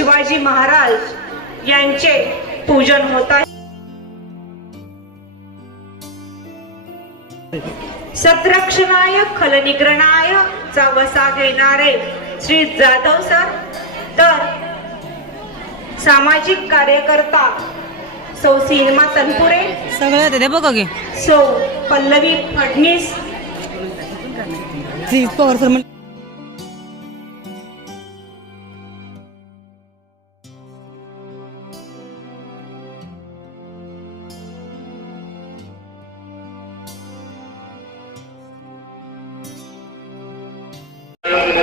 शिवाजी महाराज यांचे पूजन होत आहे. सत्रक्षणाय खलनिग्रणाय चा वसा घेणारे श्री जाधव सर तर सामाजिक कार्यकर्ता सौ सिनेमा तनपुरे सगळं ते बघ की. सौ पल्लवी फडणीस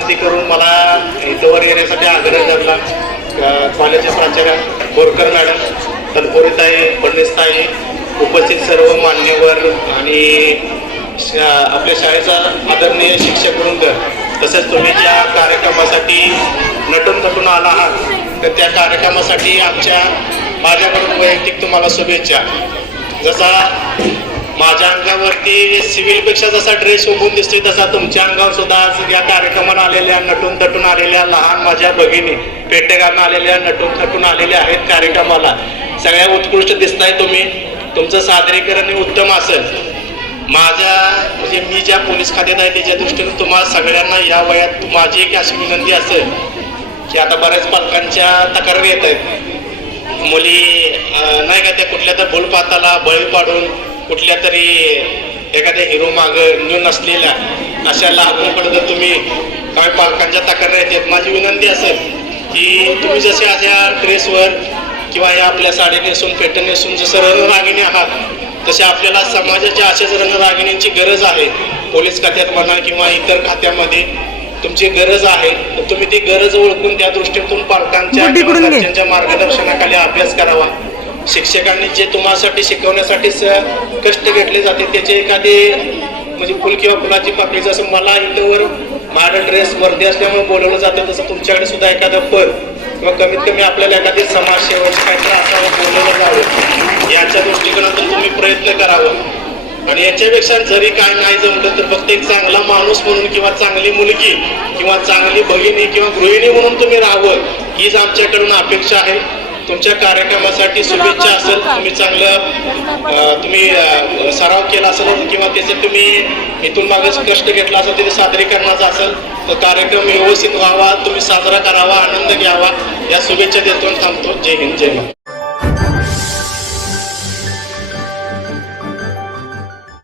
प्लीज विनंती करून मला इथंवर येण्यासाठी आग्रह धरला. कॉलेजचे कॉलेजच्या प्राचार्य बोरकर मॅडम तनपुरीताई फडणीसताई उपस्थित सर्व मान्यवर आणि शा आपल्या शाळेचा आदरणीय शिक्षक वृंद तसेच तुम्ही ज्या कार्यक्रमासाठी नटून थटून आला आहात तर त्या कार्यक्रमासाठी आमच्या माझ्याकडून वैयक्तिक तुम्हाला शुभेच्छा. जसा माझ्या अंगावरती सिव्हिलपेक्षा जसा ड्रेस उभून दिसतोय तसा तुमच्या अंगावर सुद्धा आज या कार्यक्रमाला आलेल्या नटून तटून आलेल्या लहान माझ्या भगिनी पेटेगांना आलेल्या नटून तटून आलेल्या आहेत कार्यक्रमाला. सगळ्या उत्कृष्ट दिसताय तुम्ही. तुमचं सादरीकरण हे उत्तम असेल. माझ्या म्हणजे मी ज्या पोलीस खात्यात आहे त्याच्या दृष्टीने तुम्हाला सगळ्यांना या वयात माझी एक अशी विनंती असेल की आता बऱ्याच पालकांच्या तक्रारी येत आहेत. मुली नाही का त्या कुठल्या तर भूलपाताला बळी पाडून कुठल्या तरी एखाद्या हिरो माग न्यू नसलेल्या अशा लहानपणाकडे जर तुम्ही काही पालकांच्या तक्रारी येतात माझी विनंती असेल की तुम्ही जसे अशा ड्रेसवर किंवा या आपल्या साडी नेसून पेटन नेसून जसं रणरागिणी आहात तसे आपल्याला समाजाच्या अशाच रणरागिणींची गरज आहे. पोलीस खात्यात म्हणा किंवा इतर खात्यामध्ये तुमची गरज आहे तर तुम्ही ती गरज ओळखून त्या दृष्टीतून पालकांच्या मार्गदर्शनाखाली अभ्यास करावा. शिक्षकांनी जे तुम्हासाठी शिकवण्यासाठी कष्ट घेतले जाते त्याचे एखादी म्हणजे फुल किंवा फुलाची पाकळी जसं मला इथंवर माझा ड्रेस वर्दी असल्यामुळे बोलवलं जातं तसं तुमच्याकडे सुद्धा एखादं पद किंवा कमीत कमी आपल्याला एखादी समाजसेवेचं काहीतरी असावं बोलवलं जावं. याच्या दृष्टिकोनातून तुम्ही प्रयत्न करावा. आणि याच्यापेक्षा जरी काय नाही जमलं तर फक्त एक चांगला माणूस म्हणून किंवा चांगली मुलगी किंवा चांगली भगिनी किंवा गृहिणी म्हणून तुम्ही राहावं हीच आमच्याकडून अपेक्षा आहे. तुमच्या कार्यक्रमासाठी शुभेच्छा असेल. तुम्ही चांगलं तुम्ही सराव केला असेल किंवा त्याचे तुम्ही इथून मागे कष्ट घेतला असेल तिथे सादरीकरणाचा असेल तर कार्यक्रम व्यवस्थित व्हावा तुम्ही साजरा करावा आनंद घ्यावा. या शुभेच्छा देतो थांबतो. जय हिंद जय